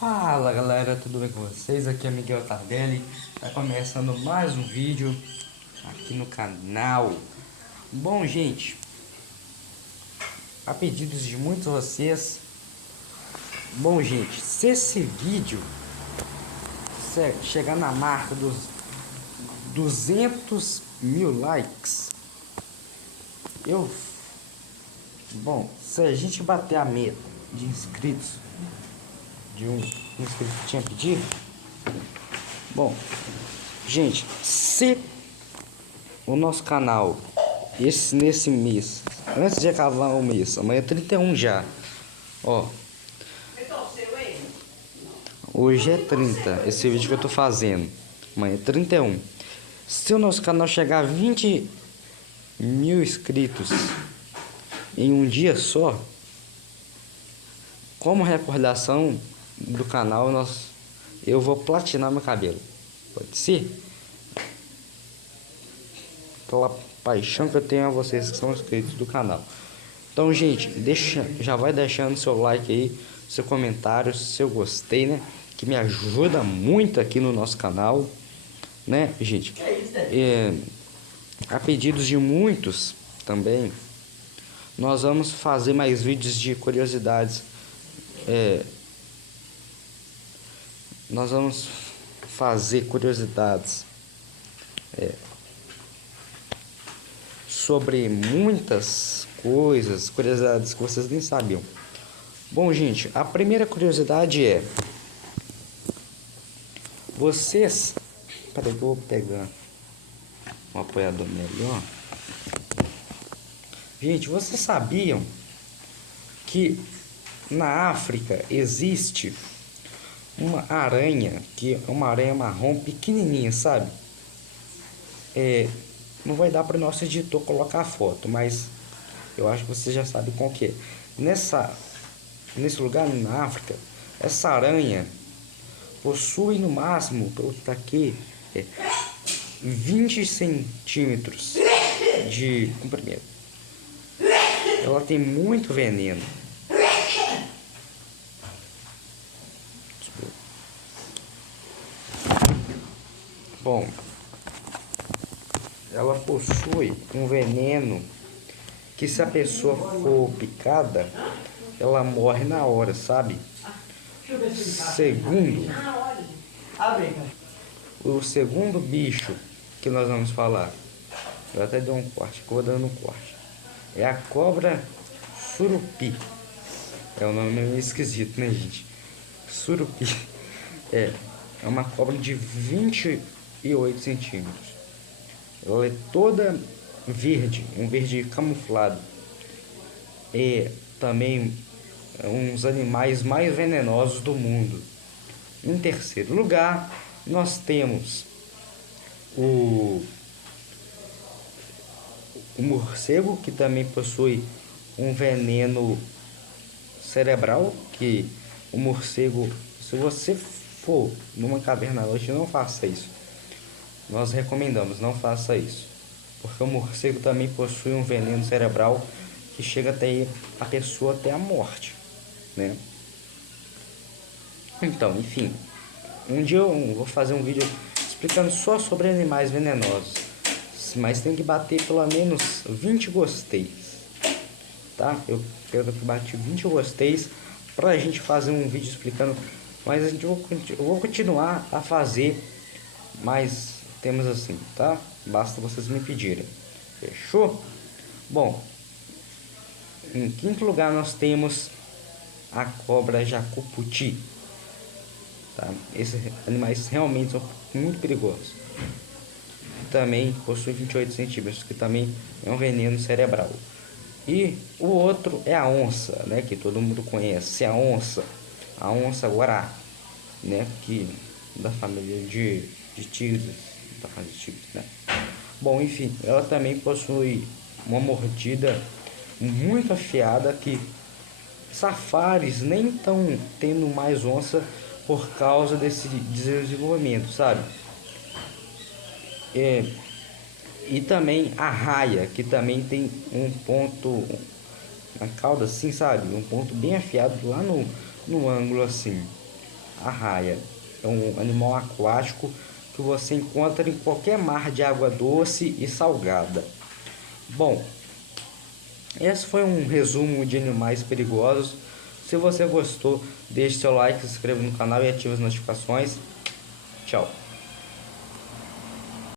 Fala galera, tudo bem com vocês? Aqui é Miguel Tardelli. Tá começando mais um vídeo aqui no canal. Bom, gente, a pedidos de muitos de vocês. Bom, gente, se esse vídeo chegar na marca dos 200 mil likes, se a gente bater a meta de inscritos de um inscrito que tinha pedido. Bom, gente, se o nosso canal nesse mês, antes de acabar o mês, amanhã é 31 já, ó, hoje é 30, esse vídeo que eu tô fazendo, amanhã é 31. Se o nosso canal chegar a 20 mil inscritos em um dia só, como recordação do canal, eu vou platinar meu cabelo. Pode ser? Pela paixão que eu tenho a vocês que são inscritos do canal. Então, gente, já vai deixando seu like aí, seu comentário, seu gostei, né? Que me ajuda muito aqui no nosso canal, né, gente? A pedidos de muitos também, nós vamos fazer mais vídeos de curiosidades. Nós vamos fazer curiosidades sobre muitas coisas, curiosidades que vocês nem sabiam. Bom, gente, a primeira curiosidade é: vocês... Peraí que eu vou pegar um apoiador melhor. Gente, vocês sabiam que na África existe uma aranha, que é uma aranha marrom pequenininha, sabe? Não vai dar para o nosso editor colocar a foto, mas eu acho que você já sabe qual que é. Nesse lugar na África, essa aranha possui no máximo, pelo que tá aqui, 20 centímetros de comprimento. Ela tem muito veneno. Bom, ela possui um veneno que, se a pessoa for picada, ela morre na hora, sabe? O segundo bicho que nós vamos falar, eu até dei um corte, que eu vou dando um corte, é a cobra surupi. É um nome meio esquisito, né, gente? Surupi é uma cobra de 28 centímetros. Ela é toda verde, um verde camuflado. É também um dos animais mais venenosos do mundo. Em terceiro lugar, nós temos o morcego, que também possui um veneno cerebral, que o morcego, se você for numa caverna à noite, não faça isso. Nós recomendamos, não faça isso, porque o morcego também possui um veneno cerebral que chega até a pessoa até a morte, né? Então, enfim, um dia eu vou fazer um vídeo explicando só sobre animais venenosos, mas tem que bater pelo menos 20 gosteis, tá? Eu quero que bate 20 gosteis pra gente fazer um vídeo explicando, mas eu vou continuar a fazer mais temas assim, tá? Basta vocês me pedirem. Fechou? Bom, em quinto lugar nós temos a cobra jacuputi, tá? Esses animais realmente são muito perigosos. Também possui 28 centímetros, que também é um veneno cerebral. E o outro é a onça, né? Que todo mundo conhece, a onça guará, né? Que da família de tigres, da família de tigres, né? Bom, enfim, ela também possui uma mordida muito afiada, que safaris nem estão tendo mais onça por causa desse desenvolvimento, sabe? E também a raia, que também tem um ponto na cauda assim, sabe? Um ponto bem afiado lá no ângulo assim. arraia. É um animal aquático que você encontra em qualquer mar de água doce e salgada. Bom, esse foi um resumo de animais perigosos. Se você gostou, deixe seu like, se inscreva no canal e ative as notificações. Tchau.